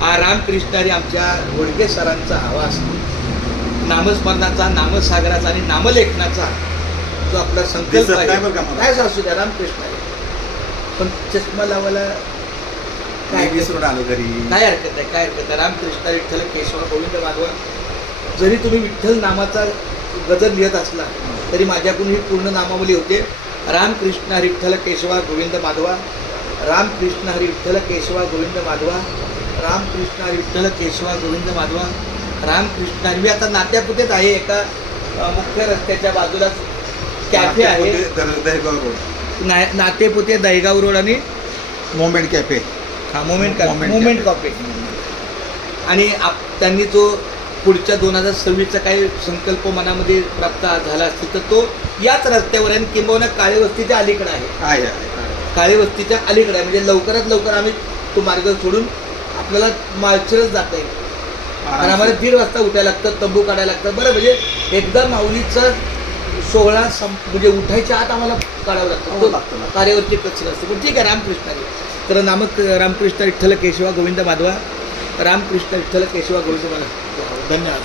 रामकृष्ण हरी आमच्या घोडके सरांचा आवाज, नामस्मरणाचा, नामसागराचा आणि नामलेखनाचा जो आपला संकल्प आहे, काय असू द्या रामकृष्ण हरी. पण चष्मा लावायला काय विसरून आलो घरी. काय हरकत आहे, काय हरकत आहे. रामकृष्ण विठ्ठल केशव गोविंद माधवा. जरी तुम्ही विठ्ठल नामाचा गजर लिहित असला तरी माझ्याकडून ही पूर्ण नामावली होते. रामकृष्ण हरी विठ्ठल केशवा गोविंद माधवा, रामकृष्ण हरी विठ्ठल केशवा गोविंद माधवा, रामकृष्ण हरी विठ्ठल केशवा गोविंद माधवा, रामकृष्ण हरी. मी आता नात्यापुतेच आहे, एका मुख्य रस्त्याच्या बाजूलाच कॅफे आहे, नातेपुते दहेगाव रोड आणि मोमेंट कॅफे. हा मोमेंट कॉफे. आणि त्यांनी जो पुढच्या 2026चा काही संकल्प मनामध्ये प्राप्त झाला असतील तर तो याच रस्त्यावर आहे, किंबहुना काळे वस्तीच्या अलीकडे आहे. काळे वस्तीच्या अलीकडे आहे. म्हणजे लवकरात लवकर आम्ही तो मार्ग सोडून आपल्याला माळशिरस जाता येईल. आणि आम्हाला 1:30 वाजता उठायला लागतं, तंबू काढायला लागतं. बरं, म्हणजे एकदा माऊलीचा सोहळा म्हणजे उठायच्या आत आम्हाला काढावं लागतं, कार्यावरती कच्छ असते. पण ठीक आहे, रामकृष्ण हरी. तर रामकृष्ण विठ्ठल केशवा गोविंद माधवा, रामकृष्ण विठ्ठल केशवा गोविंद माधवा. धन्यवाद.